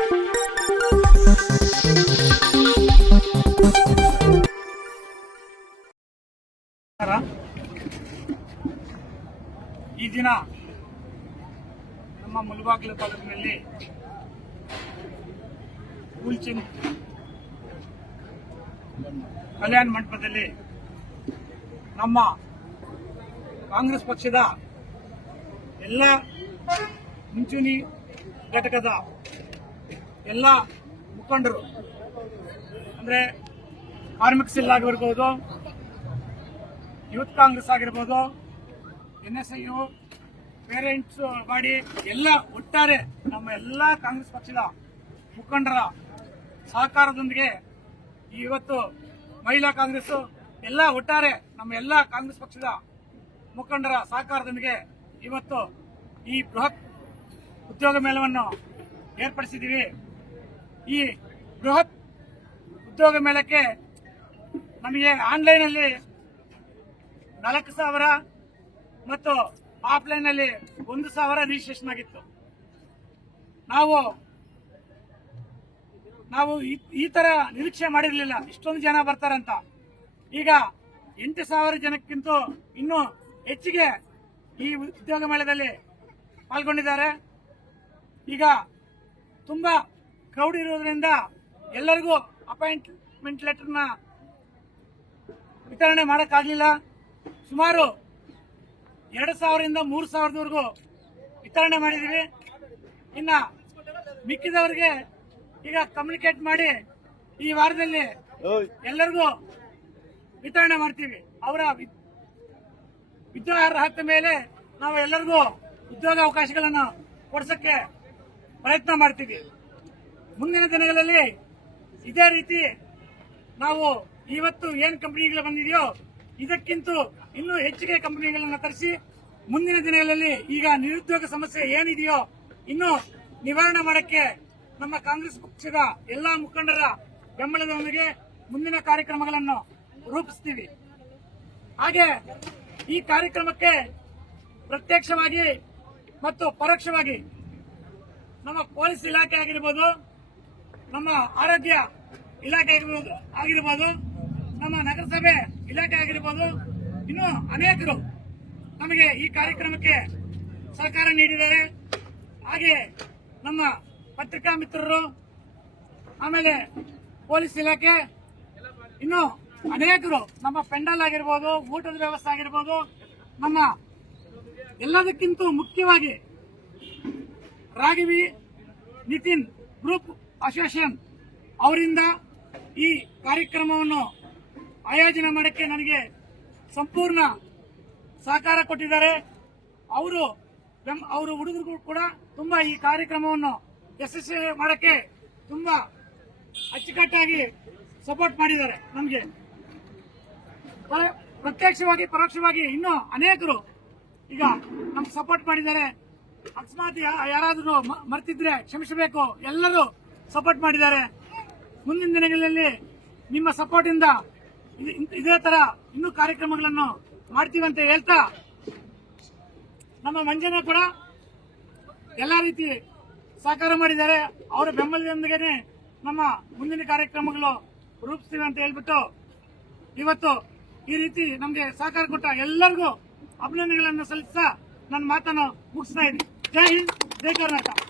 ಈ ದಿನ ನಮ್ಮ ಮುಲ್ಬಾಗಿಲು ತಾಲೂಕಿನಲ್ಲಿ ಕೂಲ್ಚಿನ್ ಕಲ್ಯಾಣ ಮಂಟಪದಲ್ಲಿ ನಮ್ಮ ಕಾಂಗ್ರೆಸ್ ಪಕ್ಷದ ಎಲ್ಲ ಮುಂಚೂಣಿ ಘಟಕದ ಎಲ್ಲ ಮುಖಂಡರು, ಅಂದರೆ ಕಾರ್ಮಿಕ ಸೆಲ್ ಆಗಿರ್ಬೋದು, ಯೂತ್ ಕಾಂಗ್ರೆಸ್ ಆಗಿರ್ಬೋದು, N S I U parents body, ಎಲ್ಲ ಒಟ್ಟಾರೆ ನಮ್ಮ ಎಲ್ಲ ಕಾಂಗ್ರೆಸ್ ಪಕ್ಷದ ಮುಖಂಡರ ಸಹಕಾರದೊಂದಿಗೆ ಇವತ್ತು ಮಹಿಳಾ ಕಾಂಗ್ರೆಸ್ ಎಲ್ಲ ಒಟ್ಟಾರೆ ನಮ್ಮ ಎಲ್ಲ ಕಾಂಗ್ರೆಸ್ ಪಕ್ಷದ ಮುಖಂಡರ ಸಹಕಾರದೊಂದಿಗೆ ಇವತ್ತು ಈ ಬೃಹತ್ ಉದ್ಯೋಗ ಮೇಳವನ್ನು ಏರ್ಪಡಿಸಿದ್ದೀವಿ. ಈ ಬೃಹತ್ ಉದ್ಯೋಗ ಮೇಳಕ್ಕೆ ನಮಗೆ ಆನ್ಲೈನಲ್ಲಿ ನಾಲ್ಕು ಸಾವಿರ ಮತ್ತು ಆಫ್ಲೈನ್ ಅಲ್ಲಿ ಒಂದು ಸಾವಿರ ರಿಜಿಸ್ಟ್ರೇಷನ್ ಆಗಿತ್ತು. ನಾವು ನಾವು ಈ ತರ ನಿರೀಕ್ಷೆ ಮಾಡಿರಲಿಲ್ಲ. ಇಷ್ಟೊಂದು ಜನ ಬರ್ತಾರಂತ. ಈಗ ಎಂಟು ಸಾವಿರ ಜನಕ್ಕಿಂತ ಇನ್ನೂ ಹೆಚ್ಚಿಗೆ ಈ ಉದ್ಯೋಗ ಮೇಳದಲ್ಲಿ ಪಾಲ್ಗೊಂಡಿದ್ದಾರೆ. ಈಗ ತುಂಬಾ ಕ್ರೌಡ್ ಇರೋದ್ರಿಂದ ಎಲ್ಲರಿಗೂ ಅಪಾಯಿಂಟ್ಮೆಂಟ್ ಲೆಟರ್ನ ವಿತರಣೆ ಮಾಡೋಕ್ಕಾಗಲಿಲ್ಲ. ಸುಮಾರು ಎರಡು ಸಾವಿರದಿಂದ ಮೂರು ಸಾವಿರದವರೆಗೂ ವಿತರಣೆ ಮಾಡಿದ್ದೀವಿ ಇನ್ನ ಮಿಕ್ಕಿದವರಿಗೆ ಈಗ ಕಮ್ಯುನಿಕೇಟ್ ಮಾಡಿ ಈ ವಾರದಲ್ಲಿ ಎಲ್ಲರಿಗೂ ವಿತರಣೆ ಮಾಡ್ತೀವಿ. ಅವರ ವಿದ್ಯಾರ್ಹತೆ ಮೇಲೆ ನಾವು ಎಲ್ಲರಿಗೂ ಉದ್ಯೋಗ ಅವಕಾಶಗಳನ್ನು ಕೊಡ್ಸಕ್ಕೆ ಪ್ರಯತ್ನ ಮಾಡ್ತೀವಿ. ಮುಂದಿನ ದಿನಗಳಲ್ಲಿ ಇದೇ ರೀತಿ ನಾವು ಇವತ್ತು ಏನ್ ಕಂಪನಿಗಳು ಬಂದಿದೆಯೋ ಇದಕ್ಕಿಂತ ಇನ್ನೂ ಹೆಚ್ಚಿಗೆ ಕಂಪನಿಗಳನ್ನ ತರಿಸಿ ಮುಂದಿನ ದಿನಗಳಲ್ಲಿ ಈಗ ನಿರುದ್ಯೋಗ ಸಮಸ್ಯೆ ಏನಿದೆಯೋ ಇನ್ನು ನಿವಾರಣೆ ಮಾಡಕ್ಕೆ ನಮ್ಮ ಕಾಂಗ್ರೆಸ್ ಪಕ್ಷದ ಎಲ್ಲಾ ಮುಖಂಡರ ಬೆಂಬಲದೊಂದಿಗೆ ಮುಂದಿನ ಕಾರ್ಯಕ್ರಮಗಳನ್ನು ರೂಪಿಸ್ತೀವಿ. ಹಾಗೆ ಈ ಕಾರ್ಯಕ್ರಮಕ್ಕೆ ಪ್ರತ್ಯಕ್ಷವಾಗಿ ಮತ್ತು ಪರೋಕ್ಷವಾಗಿ ನಮ್ಮ ಪೊಲೀಸ್ ಇಲಾಖೆ ಆಗಿರ್ಬೋದು ನಮ್ಮ ಆರೋಗ್ಯ ಇಲಾಖೆ ಆಗಿರ್ಬೋದು ನಮ್ಮ ನಗರಸಭೆ ಇಲಾಖೆ ಆಗಿರ್ಬೋದು, ಇನ್ನು ಅನೇಕರು ನಮಗೆ ಈ ಕಾರ್ಯಕ್ರಮಕ್ಕೆ ಸಹಕಾರ ನೀಡಿದ್ದಾರೆ. ಹಾಗೆ ನಮ್ಮ ಪತ್ರಿಕಾ ಮಿತ್ರರು, ಆಮೇಲೆ ಪೊಲೀಸ್ ಇಲಾಖೆ, ಇನ್ನು ಅನೇಕರು ನಮ್ಮ ಪೆಂಡಲ್ ಆಗಿರ್ಬೋದು, ಊಟದ ವ್ಯವಸ್ಥೆ ಆಗಿರ್ಬೋದು, ನಮ್ಮ ಎಲ್ಲದಕ್ಕಿಂತ ಮುಖ್ಯವಾಗಿ ರಾಘವಿ ನಿತಿನ್ ಗ್ರೂಪ್ ಅಸೋಸಿಯೇಷನ್ ಅವರಿಂದ ಈ ಕಾರ್ಯಕ್ರಮವನ್ನು ಆಯೋಜನೆ ಮಾಡಕ್ಕೆ ನನಗೆ ಸಂಪೂರ್ಣ ಸಹಕಾರ ಕೊಟ್ಟಿದ್ದಾರೆ. ಅವರು ಅವರು ಹುಡುಗರು ಕೂಡ ತುಂಬಾ ಈ ಕಾರ್ಯಕ್ರಮವನ್ನು ಯಶಸ್ವಿ ಮಾಡಕ್ಕೆ ತುಂಬಾ ಅಚ್ಚುಕಟ್ಟಾಗಿ ಸಪೋರ್ಟ್ ಮಾಡಿದ್ದಾರೆ ನಮಗೆ. ಪ್ರ- ಪ್ರತ್ಯಕ್ಷವಾಗಿ, ಪರೋಕ್ಷವಾಗಿ ಇನ್ನೂ ಅನೇಕರು ಈಗ ನಮ್ಗೆ ಸಪೋರ್ಟ್ ಮಾಡಿದ್ದಾರೆ. ಅಕಸ್ಮಾತ್ ಯಾರಾದರೂ ಮರ್ತಿದ್ರೆ ಕ್ಷಮಿಸಬೇಕು. ಎಲ್ಲರೂ ಸಪೋರ್ಟ್ ಮಾಡಿದ್ದಾರೆ. ಮುಂದಿನ ದಿನಗಳಲ್ಲಿ ನಿಮ್ಮ ಸಪೋರ್ಟ್ ಇಂದ ಇದ್- ತರ ಇನ್ನೂ ಕಾರ್ಯಕ್ರಮಗಳನ್ನು ಮಾಡ್ತೀವಿ ಅಂತ ಹೇಳ್ತಾ ನಮ್ಮ ಮಂಜನ ಕೂಡ ಎಲ್ಲ ರೀತಿ ಸಹಕಾರ ಮಾಡಿದ್ದಾರೆ. ಅವರ ಬೆಂಬಲದೊಂದಿಗೆ ನಮ್ಮ ಮುಂದಿನ ಕಾರ್ಯಕ್ರಮಗಳು ರೂಪಿಸ್ತೀವಿ ಅಂತ ಹೇಳ್ಬಿಟ್ಟು ಇವತ್ತು ಈ ರೀತಿ ನಮಗೆ ಸಹಕಾರ ಕೊಟ್ಟ ಎಲ್ಲರಿಗೂ ಅಭಿನಂದನೆಗಳನ್ನು ಸಲ್ಲಿಸ್ತಾ ನನ್ನ ಮಾತನ್ನು ಮುಗಿಸ್ತಾ ಇದ್ದೀನಿ. ಜೈ ಹಿಂದ್, ಜೈ ಕರ್ನಾಟಕ.